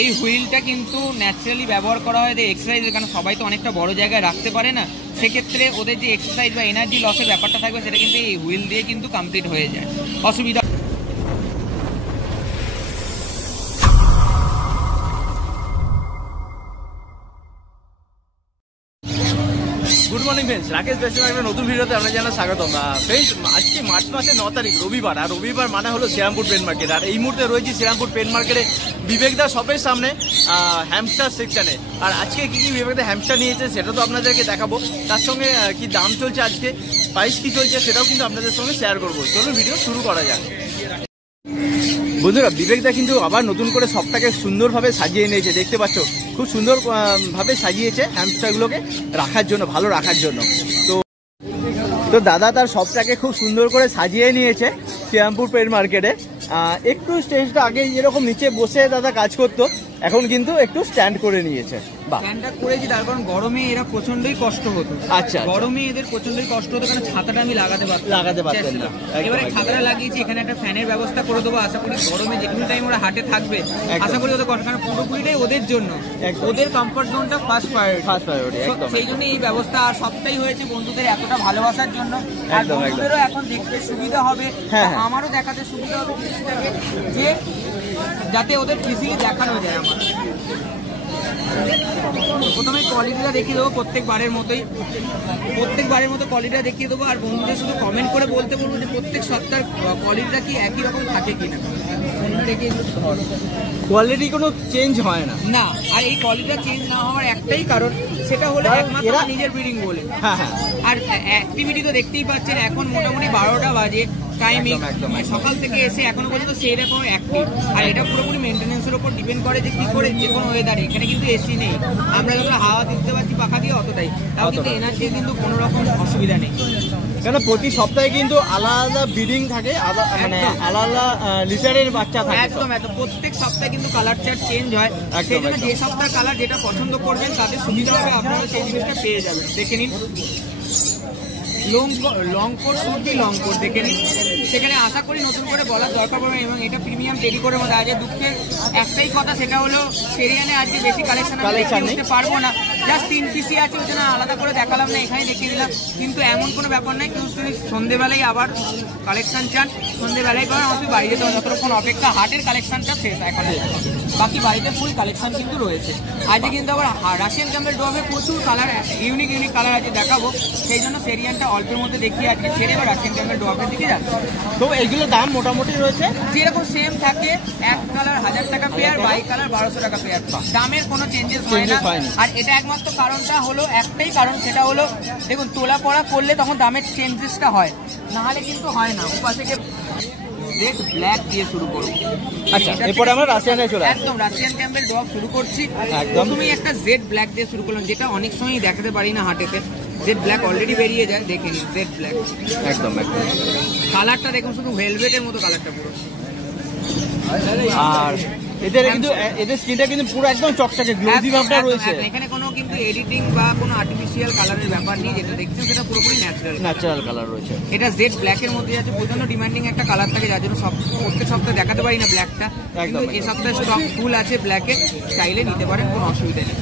এই হুইলটা কিন্তু ন্যাচারালি ব্যবহার করা হয় এক্সারসাইজের, কারণ সবাই তো অনেকটা বড় জায়গায় রাখতে পারে না, সেক্ষেত্রে ওদের যে এক্সারসাইজ বা এনার্জি লসের ব্যাপারটা থাকবে সেটা কিন্তু এই হুইল দিয়ে কিন্তু কমপ্লিট হয়ে যায়, অসুবিধা। গুড মর্নিং ফ্রেন্ডস, রাকেশ বেস্টের একটা নতুন ভিডিওতে আমরা জানাই স্বাগতম। ফ্রেন্ডস, আজকে মার্চ মাসের 9 তারিখ রবিবার, আর রবিবার মানে হলো শ্রীরামপুর পেন মার্কেট। আর এই মুহূর্তে রয়েছি শ্রীরামপুর পেন মার্কেটে বিবেকদা শপের সামনে হ্যামস্টার সেকশনে। আর আজকে কি কি বিবেকদা হ্যামস্টার নিয়েছে সেটা তো আপনাদেরকে দেখাবো, তার সঙ্গে কি দাম চলছে আজকে, প্রাইস কি চলছে সেটাও কিন্তু আপনাদের সঙ্গে শেয়ার করবো। চলুন ভিডিও শুরু করা যাক। বন্ধুরা, বিবেকদা কিন্তু আবার নতুন করে শপটাকে সুন্দরভাবে সাজিয়ে নিয়েছে, দেখতে পাচ্ছ খুব সুন্দর ভাবে সাজিয়েছে হ্যামস্টারগুলোকে রাখার জন্য, ভালো রাখার জন্য। তো দাদা তার শপটাকে খুব সুন্দর করে সাজিয়ে নিয়েছে শ্রীরামপুর পেন মার্কেটে। একটু স্টেজটা আগে যেরকম নিচে বসে দাদা কাজ করতো, এখন কিন্তু একটু স্ট্যান্ড করে নিয়েছে। স্ট্যান্ডটা করেছি তার কারণ গরমে এরা প্রচন্ডই কষ্ট হতো। আচ্ছা, গরমে এদের প্রচন্ডই কষ্ট হতো, কারণ ছাতাটা আমি লাগাতে পারতেন না। এবারে ছাতাটা লাগিয়েছি, এখানে একটা ফ্যানের ব্যবস্থা করে দেবো। আশা করি গরমে যে কোনো টাইম ওরা হাটে থাকবে, আশা করি ওদের কষ্ট, কারণ পুরোপুরিটাই ওদের জন্য, ওদের কমফর্ট জোনটা ফার্স্ট প্রায়োরিটি। সেই জন্য এই ব্যবস্থা, আর সবটাই হয়েছে বন্ধুদের এতটা ভালোবাসার জন্য। আর বন্ধুদেরও এখন দেখতে সুবিধা হবে, আমারও দেখাতে সুবিধা হবে জিনিসটাকে, যে যাতে ওদের ফিজিক্যালি দেখানো যায়। আমার প্রথমে কোয়ালিটিটা দেখিয়ে দেবো, প্রত্যেকবারের মতো কোয়ালিটিটা দেখিয়ে দেবো। আর বন্ধুদের শুধু কমেন্ট করে বলতে বলবো যে প্রত্যেক সপ্তাহের কোয়ালিটিটা কি একই রকম থাকে কিনা, কোয়ালিটি কোনো চেঞ্জ হয় না। না, আর এই কোয়ালিটিটা চেঞ্জ না হওয়ার একটাই কারণ, সেটা হলো একমাত্র নিজের ব্রিডিং বলে। আর অ্যাক্টিভিটি তো দেখতেই পাচ্ছেন, এখন মোটামুটি 12টা বাজে টাইমিং, সকাল থেকে এসে এখনো পর্যন্ত সেই রকম অ্যাক্টিভ। আর এটা পুরোপুরি মেনটেন্যান্সের উপর ডিপেন্ড করে যে কি করে যে কোনো ওয়েদারে। এখানে কিন্তু এসি নেই, আমরা যখন হাওয়া দিতে পারছি পাখা দিয়ে অতটাই, তাও কিন্তু এনার্জি কিন্তু কোনো রকম অসুবিধা নেই। কেন প্রতি সপ্তাহে কিন্তু আলাদা ব্রিডিং থাকে, মানে আলাদা লিটারের বাচ্চা থাকে। একদম প্রত্যেক সপ্তাহে কিন্তু কালার চার্ট চেঞ্জ হয়, সেই জন্য যে সপ্তাহে কালার যেটা পছন্দ করবেন তাদের সুবিধা হবে, আপনারা সেই জিনিসটা পেয়ে যাবেন। দেখে নিন, লং কোট শুধু লং কোট দেখে নিন, সেখানে আশা করি নতুন করে বলার দরকার পড়বে। এবং এটা প্রিমিয়াম টেরিকোটের মধ্যে আছে। দুঃখের একটাই কথা, সেটা হলো সেরিয়ানে আজকে বেশি কালেকশন করতে পারবো না, জাস্ট 3 পিসি আছে, ওই জন্য আলাদা করে দেখালাম না, এখানে দেখিয়ে দিলাম। কিন্তু এমন কোনো ব্যাপার নাই, কিন্তু তুমি সন্ধ্যেবেলায় আবার কালেকশন চান, সন্ধ্যেবেলায় পাবেন, অবশ্যই বাড়ি যেতে হবে যতক্ষণ অপেক্ষা। হাটের কালেকশনটা শেষ এখন, বাকি বাড়িতে ফুল কালেকশন কিন্তু রয়েছে। আজকে কিন্তু আবার রাশিয়ান ক্যাম্বেল ডোয়ার্ফে প্রচুর কালার, ইউনিক কালার আছে দেখাবো, সেই জন্য সেরিয়ানটা অল্পের মধ্যে দেখিয়ে আজকে ছেড়ে এবার রাশিয়ান ক্যাম্বেল ডোয়ার্ফের দিকে যাচ্ছে। তো এইগুলো দাম মোটামুটি রয়েছে যেরকম সেম থাকে, এক কালার 1000 টাকা পেয়ার, বাই কালার 1200 টাকা পেয়ার, দামের কোনো চেঞ্জেস হয় না। আর এটা একমাত্র কারণটা হলো একটাই কারণ, সেটা হলো দেখুন তোলা পড়া করলে তখন দামের চেঞ্জেসটা হয়, নাহলে কিন্তু হয় না। উপাসে জেড ব্ল্যাক দিয়ে শুরু করব। আচ্ছা, এরপরে আমরা রাশিয়ানে চলে আসি। একদম রাশিয়ান ক্যাম্বেল ডগ শুরু করছি। প্রথমেই একটা জেড ব্ল্যাক দিয়ে শুরু করলাম, যেটা অনেক সময় দেখাতে পারি না হাটেতে। জেড ব্ল্যাক অলরেডি বেরিয়ে যায়, দেখে নিন জেড ব্ল্যাক। একদম কালারটা দেখুন, শুধু ভেলভেটের মতো কালারটা পুরো। আর এদের কিন্তু এদের স্কিনটা কিন্তু পুরো একদম চকচকে গ্লোজি ভাবটা রয়েছে। এখানে কোনো কিন্তু এডিটিং বা কোনো আর্টিফিশিয়াল কালারের ব্যাপার নেই, যেটা দেখছেন সেটা পুরোপুরি ন্যাচারাল কালার রয়েছে। এটা জেড ব্ল্যাকের মধ্যে আছে, প্রচন্ড ডিমান্ডিং একটা কালার থাকে, যার জন্য প্রত্যেক সপ্তাহে দেখাতে পারি না ব্ল্যাকটা, কিন্তু এই সপ্তাহে স্টক ফুল আছে ব্ল্যাকে, চাইলে নিতে পারেন, কোনো অসুবিধা নেই।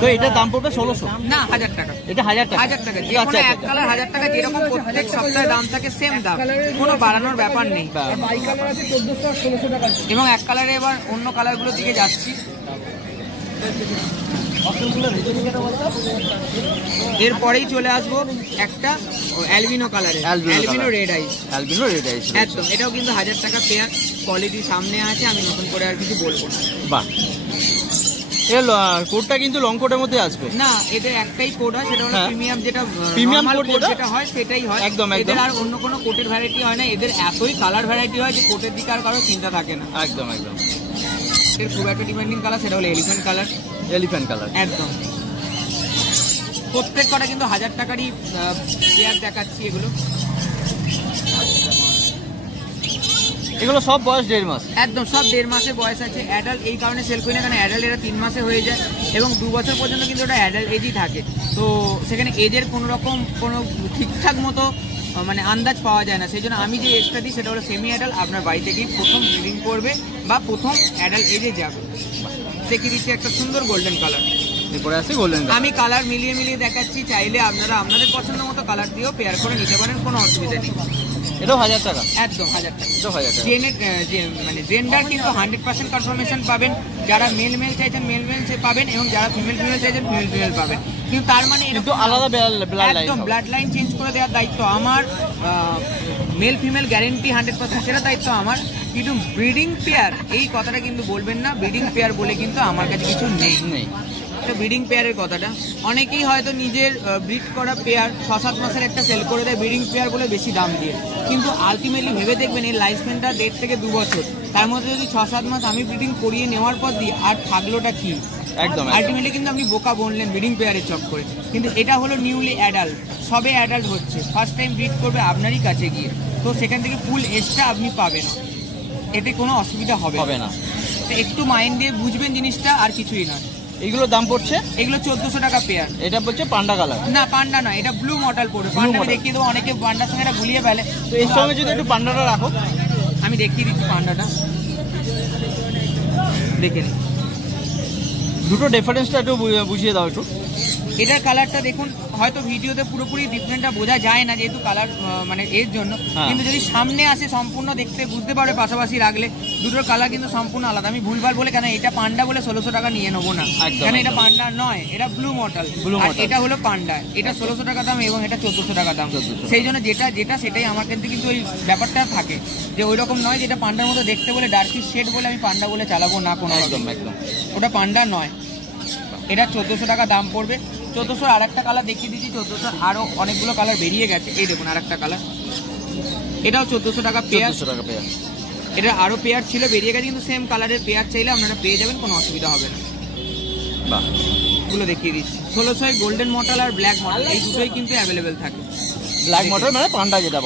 তো এটার দাম পড়বে 1600 না 1000 টাকা। এটা 1000 টাকা, যে কোনো এক কালার 1000 টাকা, যেরকম প্রত্যেক সপ্তাহে দাম থাকে সেম দাম, কোনো বাড়ানোর ব্যাপার নেই। এবং এক কালারে এবার অন্য কালারগুলোর দিকে যাচ্ছি। এরপরেই চলে আসবো একটা অ্যালবিনো কালারে, অ্যালবিনো রেড আইস। একদম এটাও কিন্তু 1000 টাকা পেয়ার, কোয়ালিটি সামনে আছে, আমি নতুন করে আর কিছু বলবো না। বাহ, কোডটা কিন্তু লং কোটের মধ্যে আসবে না, এদের একটাই কোড হয়, সেটা হলো প্রিমিয়াম, যেটা প্রিমিয়াম কোড যেটা হয় সেটাই হয়। এদের আর অন্য কোনো কোটের ভ্যারাইটি হয় না, এদের এতই কালার ভ্যারাইটি হয় যে কোটের দিকে আর কারো চিন্তা থাকে না। একদম এর খুব একটা ডিমান্ডিং কালার, সেটা হলো এলিফ্যান্ট কালার। একদম প্রত্যেক কটা কিন্তু 1000 টাকারই পেয়ার দেখাচ্ছি। এগুলো সব বয়স 1.5 মাস, একদম সব 1.5 মাসের বয়স আছে। অ্যাডাল্ট এই কারণে সেল করি না, কারণ অ্যাডাল্ট এরা 3 মাসে হয়ে যায়, এবং 2 বছর পর্যন্ত কিন্তু ওটা অ্যাডাল্ট এজই থাকে। তো সেখানে এজের কোনো রকম কোনো ঠিকঠাক মতো মানে আন্দাজ পাওয়া যায় না, সেই জন্য আমি যে এজটা দিই সেটা হলো সেমি অ্যাডাল্ট। আপনার বাড়িতে গিয়ে প্রথম ব্রিডিং করবে বা প্রথম অ্যাডাল্ট এজে যাবে, দেখিয়ে দিচ্ছি একটা সুন্দর গোল্ডেন কালার। এরপরে আছে গোল্ডেন। আমি কালার মিলিয়ে মিলিয়ে দেখাচ্ছি, চাইলে আপনারা আপনাদের পছন্দ মতো কালার দিয়েও পেয়ার করে নিতে পারেন, কোনো অসুবিধা নেই। এটাও 1000 টাকা? একদম 1000 টাকা। এটাও 1000 টাকা। মানে জেন্ডার কিন্তু 100% কনফার্মেশন পাবেন। যারা মেল মেল চাইছেন মেল মেল পাবেন, এবং যারা ফিমেল ফিমেল চাইছেন ফিমেল ফিমেল পাবেন। কিন্তু তার মানে একটু আলাদা ব্লাড লাইন, একদম ব্লাড লাইন চেঞ্জ করে দেওয়ার দায়িত্ব আমার, মেল ফিমেল গ্যারেন্টি 100% সেটা দায়িত্ব আমার। কিন্তু ব্রিডিং পেয়ার এই কথাটা কিন্তু বলবেন না, ব্রিডিং পেয়ার বলে কিন্তু আমার কাছে কিছু নেই। এটা ব্রিডিং পেয়ারের কথাটা অনেকেই হয়তো নিজের ব্রিড করা পেয়ার 6-7 মাসের একটা সেল করে দেয় ব্রিডিং পেয়ার বলে বেশি দাম দিয়ে, কিন্তু আলটিমেটলি ভেবে দেখবেন এই লাইফ স্প্যানটা 1.5 থেকে 2 বছর, তার মধ্যে যদি 6-7 মাস আমি ব্রিডিং করিয়ে নেওয়ার পর দিই আর থাকলোটা কি? একদম আলটিমেটলি কিন্তু আপনি বোকা বললেন ব্রিডিং পেয়ারের চক্করে। কিন্তু এটা হলো নিউলি অ্যাডাল্ট, সবে অ্যাডাল্ট হচ্ছে, ফার্স্ট টাইম ব্রিড করবে আপনারই কাছে গিয়ে, তো সেখান থেকে ফুল এজটা আপনি পাবেন, এতে কোনো অসুবিধা হবে না। তো একটু মাইন্ড দিয়ে বুঝবেন জিনিসটা, আর কিছুই না। এইগুলোর দাম পড়ছে? এগুলো 1400 টাকা পেয়ার। এটা বলছে পান্ডা কালার? না পান্ডা না, এটা ব্লু মডেল পড়বে। পান্ডা দেখিয়ে দেবো, অনেকে পান্ডার সঙ্গে এটা ভুলিয়ে ফেলে, তো এর সঙ্গে যদি একটু পান্ডাটা রাখো। আমি দেখিয়ে দিচ্ছি পান্ডাটা, দেখে নিন। দুটো ডিফারেন্সটা একটু বুঝিয়ে দাও একটু। এটার কালারটা দেখুন, হয়তো ভিডিওতে পুরোপুরি ডিফারেন্টটা বোঝা যায় না যেহেতু কালার মানে এর জন্য, কিন্তু যদি সামনে আসে সম্পূর্ণ দেখতে বুঝতে পারবে, পাশাপাশি রাখলে দুটোর কালার কিন্তু সম্পূর্ণ আলাদা। আমি ভুলভাল বলে কেন এটা পান্ডা বলে 1600 টাকা নিয়ে নেবো না, কেন এটা পান্ডা নয়, এটা ব্লু মডেল, আর এটা হলো পান্ডা। এটা 1600 টাকা দাম এবং এটা 1400 টাকা দাম। সেই জন্য যেটা সেটাই আমার কিন্তু কিন্তু ওই ব্যাপারটা থাকে যে ওই রকম নয় যেটা পান্ডার মতো দেখতে বলে ডার্কিশ শেড বলে আমি পান্ডা বলে চালাবো না কোনো, একদম ওটা পান্ডা নয়। এটা 1400 টাকা দাম পড়বে। 1400 আর একটা কালার দেখিয়ে দিচ্ছি, 1400 আরো অনেকগুলো কালার বেরিয়ে গেছে, এই দেখুন আর একটা কালার, এটাও 1400 টাকা পেয়ার। এটা আরো পেয়ার ছিল বেরিয়ে গেছে, কিন্তু সেম কালারের পেয়ার চাইলে আপনারা পেয়ে যাবেন, কোনো অসুবিধা হবে না। বাহ, এগুলো দেখিয়ে দিচ্ছি 1600 গোল্ডেন মডেল আর ব্ল্যাক মডেল, এই দুটোই কিন্তু অ্যাভেলেবেল থাকে। ব্ল্যাক মডেল মানে পান্ডা, যেটা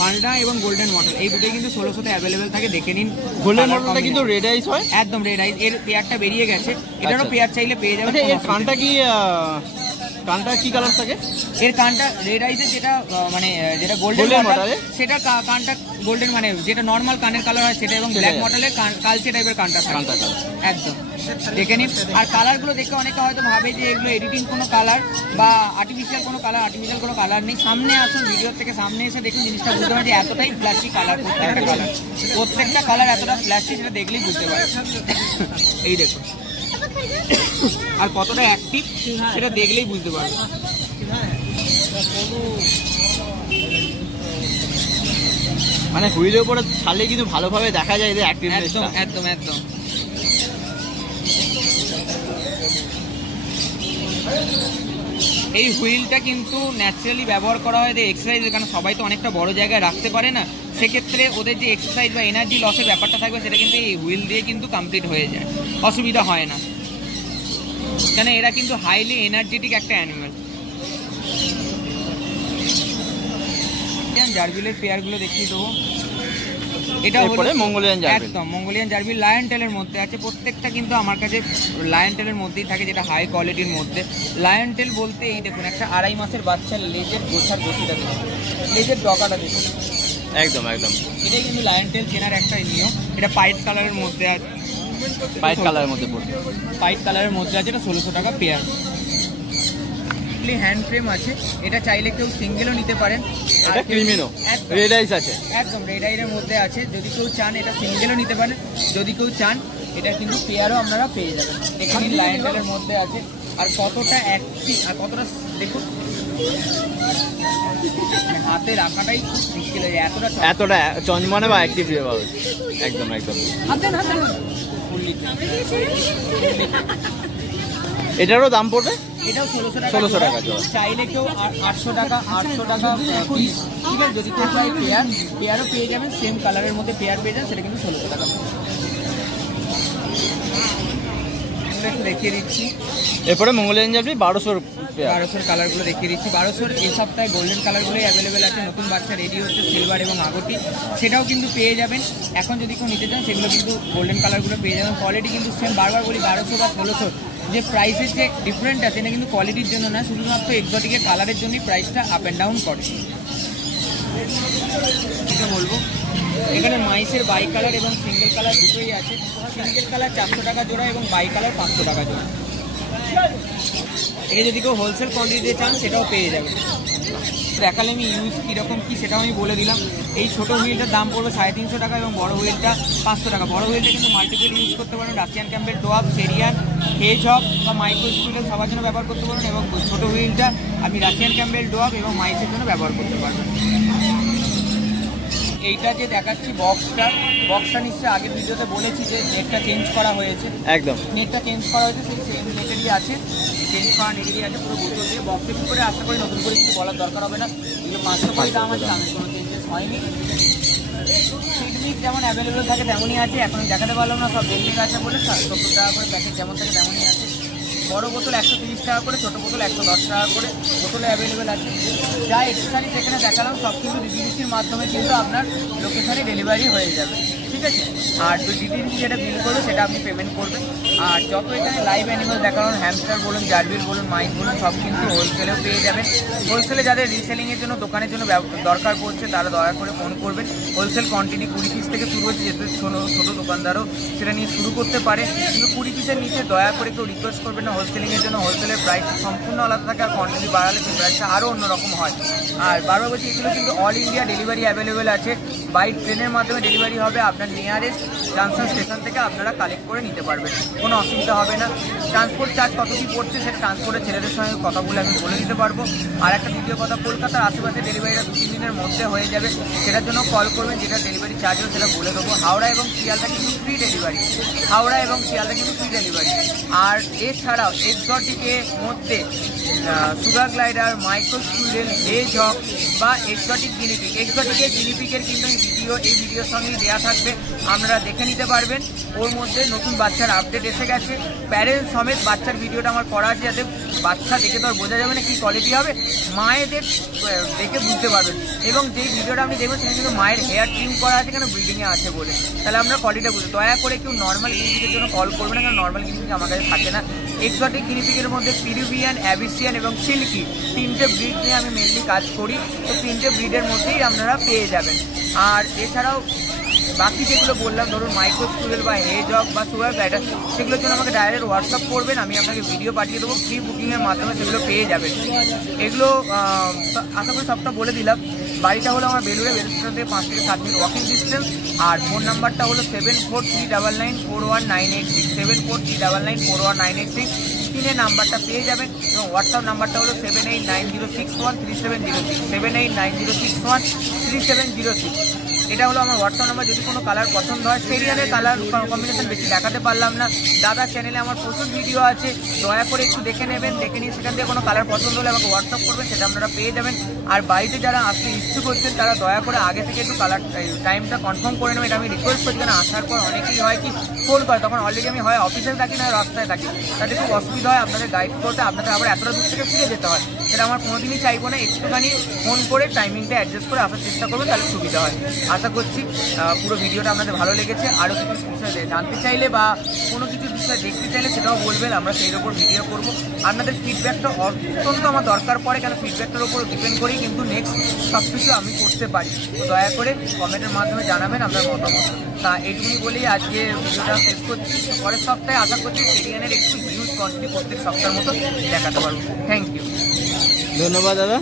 পান্ডা এবং গোল্ডেন মডেল এই দুটোই কিন্তু 1600 তে অ্যাভেলেবেল থাকে, দেখে নিন। গোল্ডেন মডেলটা কিন্তু রেড আইস হয়, একদম রেড আইস। এর পেয়ারটা বেরিয়ে গেছে, এটারও পেয়ার চাইলে পেয়ে যাবেন। এর কানটা কি কালার থাকে? এর কানটা রেড আইসের যেটা মানে যেটা গোল্ডেন মডেল সেটা কানটা গোল্ডেন, মানে যেটা নর্মাল কানের কালার হয় সেটা, এবং ব্ল্যাক মডেলের কালচে টাইপের কানটা থাকে একদম, দেখে নিন। আর কালারগুলো দেখে অনেকে হয়তো ভাবে যে এগুলো এডিটিং কোনো কালার বা আর্টিফিশিয়াল কোনো কালার নেই। সামনে আসুন, ভিডিও থেকে সামনে এসে দেখুন, জিনিসটা বুঝতে পারেন যে এতটাই ফ্ল্যাশি কালার, প্রত্যেকটা কালার এতটা ফ্ল্যাশি, সেটা দেখলেই বুঝতে পারেন। এই দেখুন, আর কতটা অ্যাক্টিভ সেটা দেখলেই বুঝতে পারবেন। মানে হুইলের উপরে ছালে কিন্তু ভালোভাবে দেখা যায় যে অ্যাক্টিভনেসটা। একদম এই হুইলটা কিন্তু ন্যাচারালি ব্যবহার করা হয় যে এক্সারসাইজ, কারণ সবাই তো অনেকটা বড় জায়গায় রাখতে পারে না, সেক্ষেত্রে ওদের যে এক্সারসাইজ বা এনার্জি লসের ব্যাপারটা থাকবে সেটা কিন্তু এই হুইল দিয়ে কিন্তু কমপ্লিট হয়ে যায়, অসুবিধা হয় না, কেন এরা কিন্তু হাইলি এনার্জেটিক একটা অ্যানিমেল। জার্বিলের পেয়ারগুলো দেখিয়ে দেবো। এটা হলো মঙ্গোলিয়ান জার্বিল, একদম মঙ্গোলিয়ান জার্বিল, লায়ন টেলের মধ্যে আছে। প্রত্যেকটা কিন্তু আমার কাছে লায়ন টেলের মধ্যেই থাকে, যেটা হাই কোয়ালিটির মধ্যে। লায়ন টেল বলতে এই দেখুন, একটা 2.5 মাসের বাচ্চার লেজের গোছার গতিটা দেখুন, লেজের ডগাটা দেখুন, একদম এটাই কিন্তু লায়ন টেল চেনার একটা নিয়ম। এটা পাইট কালারের মধ্যে আছে, পাইট কালারের মধ্যে পড়বে, পাইট কালারের মধ্যে আছে। এটা 1600 টাকা পেয়ার। হ্যান্ড ফ্রেম আছে, এটা চাইলে কেউ সিঙ্গেলও নিতে পারেন। এটা ক্রিমিনো রেড আইস আছে, একদম রেড আইসের মধ্যে আছে। যদি কেউ চান এটা সিঙ্গেলও নিতে পারেন, যদি কেউ চান এটা কিন্তু পেয়ারও আপনারা পেয়ে যাবেন। এখানে লায়ন টেলের মধ্যে আছে, আর কতটা অ্যাক্টিভ আর কতটা দেখুন, হাতে রাখাটাই মুশকিল হয়ে যায়, এতটা চঞ্চমানে বা অ্যাক্টিভ হবে। একদম এটারও দাম পড়বে, এটাও 1600 টাকা। চাইলে কেউ 800 টাকা পিস, ঠিক আছে। যদি কেউ চাই পেয়ারও পেয়ে যাবেন, সেম কালারের মধ্যে পেয়ার পেয়ে যাবেন, সেটা কিন্তু 1600 টাকা। একটু দেখিয়ে দিচ্ছি। এরপরে মঙ্গোলিয়ান জার্বিল 1200 কালারগুলো দেখিয়ে দিচ্ছি। 1200 এই সপ্তাহে গোল্ডেন কালারগুলোই অ্যাভেলেবেল আছে। নতুন বাচ্চা রেডি হচ্ছে সিলভার এবং আগটি, সেটাও কিন্তু পেয়ে যাবেন। এখন যদি কেউ নিতে চান সেগুলো কিন্তু গোল্ডেন কালারগুলো পেয়ে যাবেন। কোয়ালিটি কিন্তু সেম, বারবার বলি 1200 বা 1600 যে প্রাইসের যে ডিফারেন্ট আছে, এটা কিন্তু কোয়ালিটির জন্য না, শুধুমাত্র এক্সোটিকের কালারের জন্যই প্রাইসটা আপ অ্যান্ড ডাউন করে। এটা বলবো এখানে মাইসের বাই কালার এবং সিঙ্গেল কালার দুটোই আছে। সিঙ্গেল কালার 400 টাকা জোড়া এবং বাই কালার 500 টাকা জোড়া। এটা যদি কেউ হোলসেল কোয়ান্টিটিতে চান সেটাও পেয়ে যাবে। দেখালে আমি ইউজ কীরকম কী সেটাও আমি বলে দিলাম। এই ছোটো হুইলটার দাম পড়বে 350 টাকা এবং বড় হুইলটা 500 টাকা। বড় হুইলটা কিন্তু মাল্টিপল ইউজ করতে পারেন, রাশিয়ান ক্যাম্বেল, ডোয়াব, সেরিয়ান, হেজহগ বা মাইক্রো স্কুলের সবার জন্য ব্যবহার করতে পারেন। এবং ছোটো হুইলটা আপনি রাশিয়ান ক্যাম্বেল, ডোয়াব এবং মাইসের জন্য ব্যবহার করতে পারবেন। এইটা যে দেখাচ্ছি বক্সটা নিশ্চয়ই আগের ভিডিওতে বলেছি যে নেটটা চেঞ্জ করা হয়েছে। একদম নেটটা চেঞ্জ করা হয়েছে, সেই সেম নেটেরই আছে, চেঞ্জ করা নেটেরই আছে পুরো বোতল দিয়ে। বক্সের ভিতরে আশা করি নতুন করে কিছু বলার দরকার হবে না। যে 500 করে দাম আছে, দামের কোনো চেঞ্জেস হয়নি। সিডমিক যেমন অ্যাভেলেবেল থাকে তেমনই আছে। এখন দেখাতে পারলাম না, সব বেলমিক আছে বলে 70 টাকা করে প্যাকেট যেমন থাকে তেমনই আছে। বড় বোতল 130 টাকা করে, ছোটো বোতল 110 টাকা করে বোতলে অ্যাভেলেবেল আছে। যা এক্সেসরিজ এখানে দেখালাম সব কিন্তু ডিটিডিসির মাধ্যমে কিন্তু আপনার লোকেশনে ডেলিভারি হয়ে যাবে, ঠিক আছে। আর ডিটিডিসি যেটা বিল করবে সেটা আপনি পেমেন্ট করবেন। আর যত এখানে লাইভ অ্যানিমাল দেখালাম, হ্যামস্টার বলুন, জারবিল বলুন, মাইক বলুন, সব কিন্তু হোলসেলেও পেয়ে যাবেন। হোলসেলে যাদের রিসেলিংয়ের জন্য দোকানের জন্য দরকার পড়ছে তারা দয়া করে ফোন করবেন। হোলসেল কোয়ান্টিটি 20 পিস থেকে শুরু হচ্ছে, যেহেতু ছোটো দোকানদারও সেটা নিয়ে শুরু করতে পারে। কিন্তু 20 পিসের নিচে দয়া করে কেউ রিকোয়েস্ট করবেন না। হোলসেলিংয়ের জন্য হোলসেলের প্রাইস সম্পূর্ণ আলাদা থাকে, আর কোয়ান্টিটি বাড়ালে সেই প্রাইসটা আরও অন্যরকম হয়। আর বারবার বলছি, এগুলো কিন্তু অল ইন্ডিয়া ডেলিভারি অ্যাভেলেবেল আছে। বাই ট্রেনের মাধ্যমে ডেলিভারি হবে, আপনার নিয়ারেস্ট জংশন স্টেশন থেকে আপনারা কালেক্ট করে নিতে পারবেন, কোনো অসুবিধা হবে না। ট্রান্সপোর্ট চার্জ কত কী পড়ছে সেটা ট্রান্সপোর্টের ছেলেদের সঙ্গে কথা বলে আমি বলে দিতে পারবো। আর একটা দ্বিতীয় কথা, কলকাতার আশেপাশে ডেলিভারিটা 2-3 দিনের মধ্যে হয়ে যাবে, সেটার জন্য কল করবেন। যেটা ডেলিভারি চার্জ হবে সেটা বলে দেবো। হাওড়া এবং শিয়ালদা কিন্তু ফ্রি ডেলিভারি, আর এছাড়াও এক্সোটিকের মধ্যে সুগার গ্লাইডার, মাইক্রো স্কুলের, হেজহগ বা এক্সোটিকের গিনিপিকের কিন্তু এই ভিডিওর সঙ্গেই দেওয়া থাকবে, আপনারা দেখে নিতে পারবেন। ওর মধ্যে নতুন বাচ্চার আপডেট এসে গেছে, প্যারেন্টস সমেত বাচ্চার ভিডিওটা আমার করা আছে, যাতে বাচ্চা দেখে তো আর বোঝা যাবে না কী কোয়ালিটি হবে, মায়েদের দেখে বুঝতে পারবেন। এবং যেই ভিডিওটা আপনি দেখবেন সেখানে কিন্তু মায়ের হেয়ার ট্রিম করা আছে, কেন ব্রিডিংয়ে আছে বলে, তাহলে আমরা কোয়ালিটিটা বুঝতে। দয়া করে কেউ নর্মাল গিনিপিকের জন্য কল করবে না, কারণ নর্মাল গিনিপিক আমার কাছে থাকে না। এক্সোটিক গিনিপিকের মধ্যে পিরুভিয়ান, অ্যাবিসিয়ান এবং সিল্কি 3টে ব্রিড নিয়ে আমি মেনলি কাজ করি, তো 3টে ব্রিডের মধ্যেই আপনারা পেয়ে যাবেন। আর এছাড়াও বাকি যেগুলো বললাম, ধরুন মাইক্রো স্কুলের বা হেজহগ বা সুগার গ্লাইডার, সেগুলোর জন্য আমাকে ডাইরেক্ট হোয়াটসঅ্যাপ করবেন, আমি আপনাকে ভিডিও পাঠিয়ে দেবো, ফ্রি বুকিংয়ের মাধ্যমে সেগুলো পেয়ে যাবেন। এগুলো আশা করি সবটা বলে দিলাম। বাড়িটা হলো আমার বেলুড়ে, স্টেশন থেকে 5 থেকে 7 মিনিট ওয়াকিং ডিস্টেন্স। আর ফোন নাম্বারটা হলো 7439941986, 7439941986। স্ক্রিনে নাম্বারটা পেয়ে যাবেন এবং হোয়াটসঅ্যাপ নাম্বারটা হলো 7890613706, 7890613706। এটা হলো আমার হোয়াটসঅ্যাপ নাম্বার। যদি কোনো কালার পছন্দ হয়, সেরিয়ালের কালার কম্বিনেশন বেশি দেখাতে পারলাম না, দাদার চ্যানেলে আমার প্রচুর ভিডিও আছে, দয়া করে একটু দেখে নেবেন। দেখে নিয়ে সেখান থেকে কোনো কালার পছন্দ হলে আমাকে হোয়াটসঅ্যাপ করবেন, সেটা আপনারা পেয়ে যাবেন। আর বাড়িতে যারা আসতে ইচ্ছুক হচ্ছেন তারা দয়া করে আগে থেকে একটু কালার টাইমটা কনফার্ম করে নেবেন, এটা আমি রিকোয়েস্ট করছি। কারণ আসার পর অনেকেই হয় কি ফোন করে, তখন অলরেডি আমি হয় অফিসে থাকি না রাস্তায় থাকি, তাতে খুব অসুবিধা হয় আপনাদের গাইড করতে, আপনাদের আবার এতটা দূর থেকে ফিরে যেতে হয়, সেটা আমার কোনোদিনই চাইবো না। একটুখানি ফোন করে টাইমিংটা অ্যাডজাস্ট করে আসার চেষ্টা করবেন, তাহলে সুবিধা হয়। আশা করছি পুরো ভিডিওটা আপনাদের ভালো লেগেছে। আরও কিছু বিষয় জানতে চাইলে বা কোনো কিছু বিষয় দেখতে চাইলে সেটাও বলবেন, আমরা সেই ওপর ভিডিও করব। আপনাদের ফিডব্যাকটা অত্যন্ত আমার দরকার পড়ে, কারণ ফিডব্যাকটার উপর ডিপেন্ড করেই কিন্তু নেক্সট সব কিছু আমি করতে পারি। তো দয়া করে কমেন্টের মাধ্যমে জানাবেন আপনার মতামত। তা এইটুকুনি বলেই আজকে ভিডিওটা শেষ করছি। পরের সপ্তাহে আশা করছি সেরিয়ানের একটু হিউজ কোয়ান্টিটি প্রত্যেক সপ্তাহের মতো দেখাতে পারবো। থ্যাংক ইউ, ধন্যবাদ দাদা।